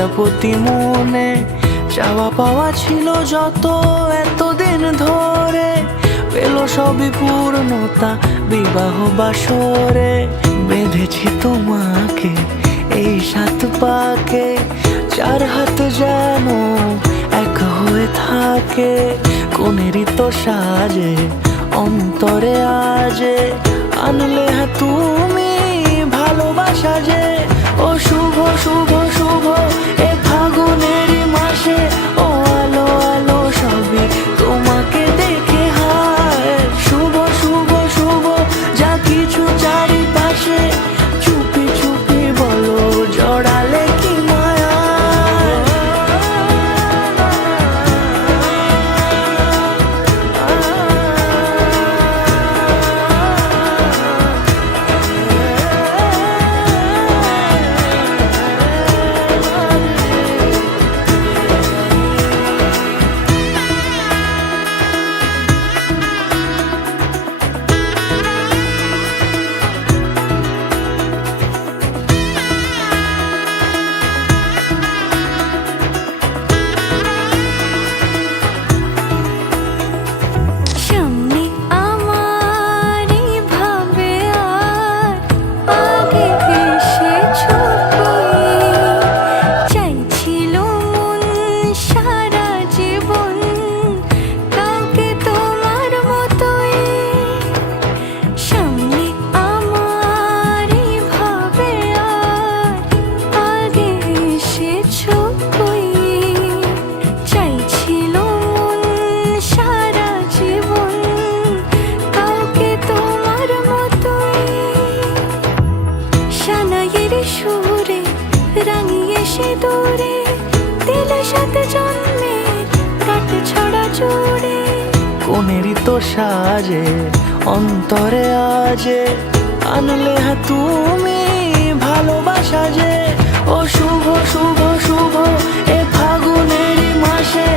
প্রজাপতি মনে চাওয়া পাওয়া ছিল যত এতদিন ধরে, পেল সবই পূর্ণতা বিবাহ বাসরে। বেঁধেছি তোমাকে এই 7 পাকে, 4 হাত যেন এক হয়ে থাকে। কোনেরই তো সাজে অন্তরে আজে, আনলে তুমি ভালোবাসা যে। ও শুভ শুভ শুভ এ ফাগুনেরই মাসে, ও আলো আলো সবই তোমাকে দেখে হায়। শুভ শুভ শুভ যা কিছু চারিপাশে, চুপি চুপি বলো জড়ালে কি মায়া। সুরে রাঙিয়ে সে দূরে দিলে 7 জন্মের কাট ছড়া জোড়ে। কোনেরই তো সাজে অন্তরে আজে, আনলে তুমি ভালোবাসা যে। ও শুভ শুভ শুভ এ ফাগুনেরই মাসে,